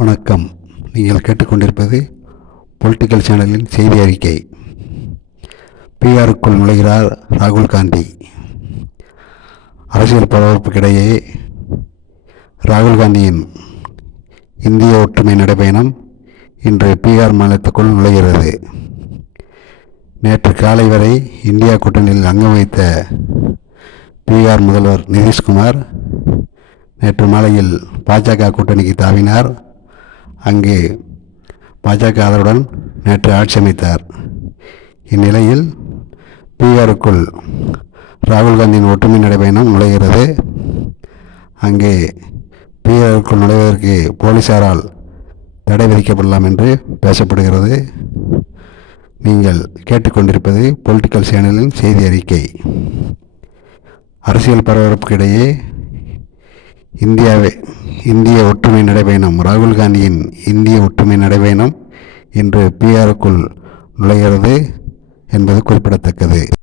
வணக்கம். நீங்கள் கேட்டுக்கொண்டிருப்பது பொலிட்டிக்கல் சேனலின் செய்தி அறிக்கை. பிஆருக்குள் நுழைகிறார் ராகுல் காந்தி. அரசியல் பரபரப்புக்கிடையே ராகுல் காந்தியின் இந்திய ஒற்றுமை நடைபயணம் இன்று பீகார் மாநிலத்துக்குள் நுழைகிறது. நேற்று காலை வரை இந்தியா கூட்டணியில் அங்கம் வைத்த பீகார் முதல்வர் நிதிஷ்குமார் நேற்று மாலையில் பாஜக கூட்டணிக்கு தாவினார். அங்கு பாஜக ஆதரவுடன் நேற்று ஆட்சி அமைத்தார். இந்நிலையில் பீகாருக்குள் ராகுல் காந்தியின் ஒற்றுமை நடைபயணம் நுழைகிறது. அங்கே பீகாருக்குள் நுழைவதற்கு போலீசாரால் தடை விதிக்கப்படலாம் என்று பேசப்படுகிறது. நீங்கள் கேட்டுக்கொண்டிருப்பது பொலிட்டிக்கல் சேனலின் செய்தி அறிக்கை. அரசியல் பரபரப்புக்கு இடையே இந்தியாவை இந்திய ஒற்றுமை நடைபயணம். ராகுல் காந்தியின் இந்திய ஒற்றுமை நடைபயணம் இன்று பிஆருக்குள் நுழைகிறது என்பது குறிப்பிடத்தக்கது.